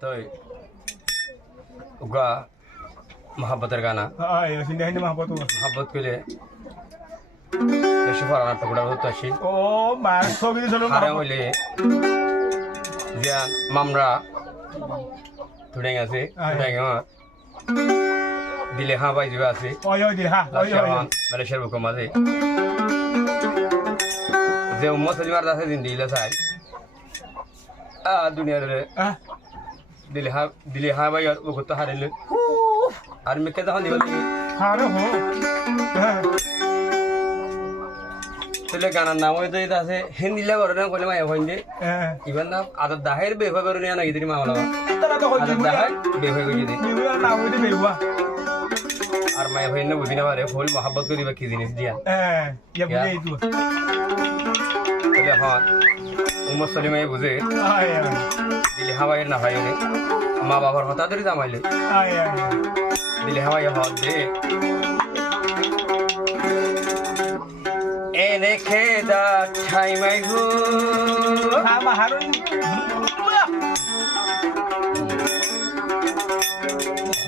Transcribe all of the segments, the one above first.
তো উগা মহাব্বতের গানা মহাব্বত কইলে বেশি পড়ানোর টুকরা হতো আসি হারে হইলে জিয়ান মামরা তুড়ে গেছে দিলে হা বাই যাবে আছে মালয়েশিয়ার বুকুম আছে যে মুসলিমার আছে দিন দিলে চাই দুনিয়ার দিলে হা বাই আর বুকুত হারিলে আর মেকে যখন দিবলি তাহলে গানার নাম হইতে আছে হিন্দি লাগর না কইলে মায়া হইন্দে ইভেন না আদত দাহের বেফা করুনি না ইদিরি মামলা আদত দাহের বেফা কইতে দে না হইতে বেহুয়া আর মায়া হইনে বুঝিনা পারে ফুল mohabbat করিবা কি জিনিস দিয়া ইয়া বুঝে এইটু তাহলে হ্যাঁ উম্মত সলিমাই বুঝে দিলে হাওয়ায় না ভাইলে মা বাবার কথা ধরে জামাইলে দিলে হাওয়ায় হদ দে এনে খেদা ঠাই মাইগো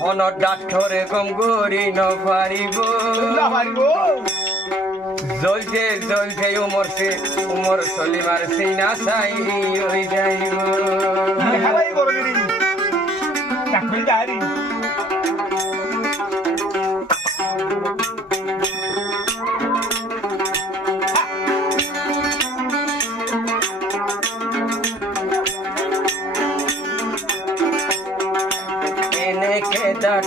হন ডাক্তরে কম করি নপারিব জ্বলতে জ্বলতে উমর সলিমার সিনা চাই হয়ে যাইব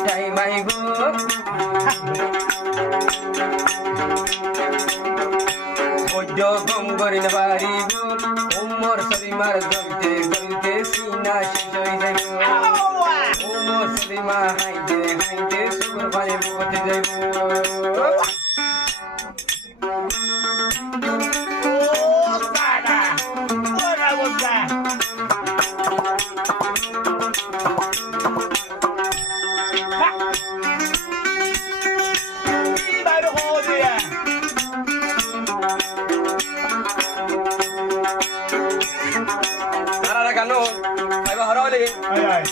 টাইম আইব বৈদ্য গম করি না পারিব উমর সলিমার গলতে গলতে সিনা শেষ হয়ে যাইব উমর সলিমা হাইতে হাইতে সুর পারে বুকতে যাইব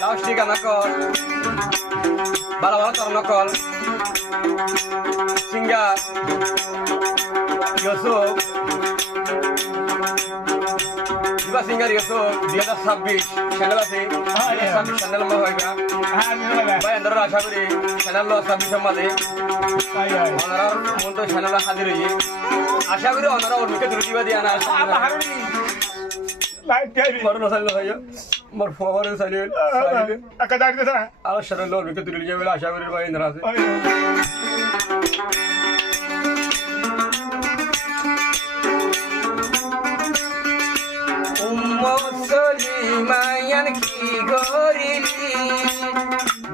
Laustik nakol, bala tor nakol, singa, Yusuf, jiba singa Yusuf, dia dah 26, channel asi, 26 channel mau hoga, bayar andar asha kori, channel lo 26 made, onarar munto channel hadir hoye, asha kori onarar ormike duru jiba dia na, apa haruni, baru nasal lo hoye. Mar favor salil akadar desa ala sharal lor ke tulil jawela asha kori bhai indra ase ummo solimayan ki gorili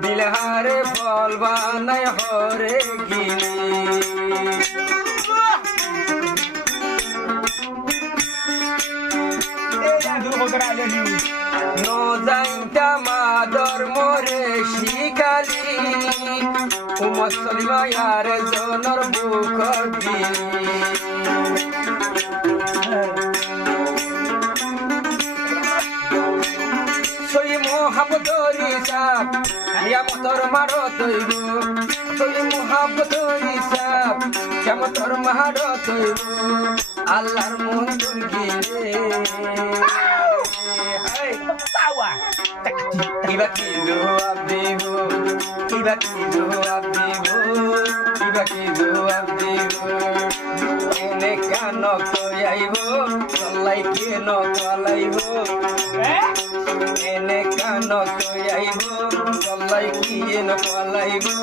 dilhare fol banay hore gili no zainta mador more shikali umar solima yar zonor bukodi soy mohabbatori sab ya motor maro toibu soy mohabbatori sab ya motor maro toibu allar mundur gile Iba kido abdigo, iba kido abdigo, iba kido abdigo. Ene kano koyaibo, salai keno koalaibo. Ene kano koyaibo, salai keno koalaibo.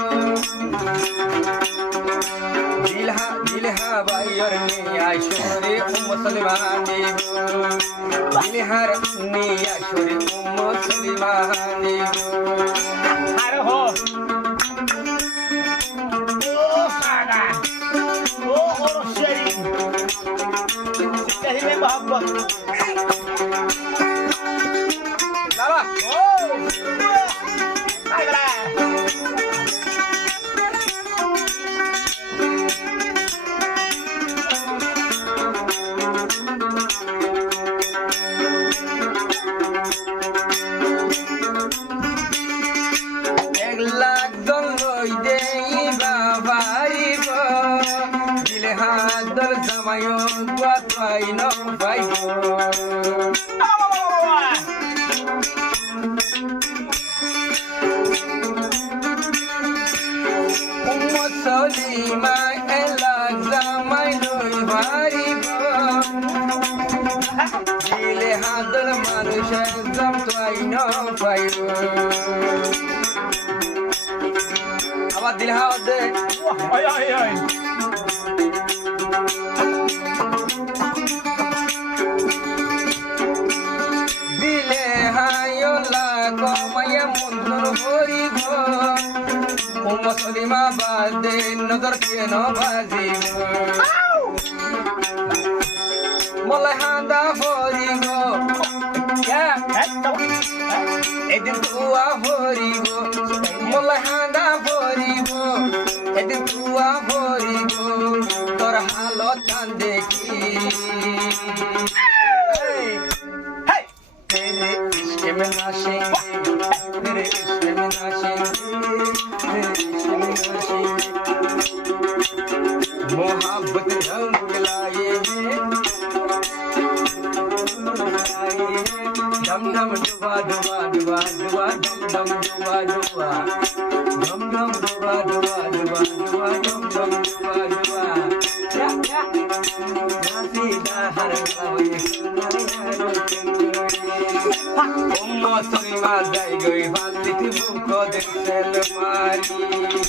Dilha bayar ni ashore muslimani dilhar ni ashore muslimani are ho o sana o sheri kahi mein mohabbat baba o ai bala তুয়াই ন পাইব মুসলিমা এলাক জামাই লই ভারিব দিলে হাতের মানুষ একদম তুয়াই ন পাইব আবার দিলে হাওয়া দে দিলে হায়লা কমাইয়া মন্ত্র হরিব ও মুসলিমা বাদে নজর কেন বাজিব মলাই হান্দা হরিব এদিন তুয়া হরিব মলাই হান্দা হরিব এদিন তুয়া হরিব তোর হালত কান দেখি तेरे इश्क में नाचेंगे तेरे इश्क में नाचेंगे तेरे इश्क में नाचेंगे मोहब्बत रंग लाए हैं डम डम डुबा डुबा डुबा डुबा डम डम डुबा डुबा डम डम डुबा डुबा डुबा डुबा डम डम डुबा डुबा क्या क्या नासीदा हर गावे मुसलिमा जाई गई बांधी बुको दे सेल मारी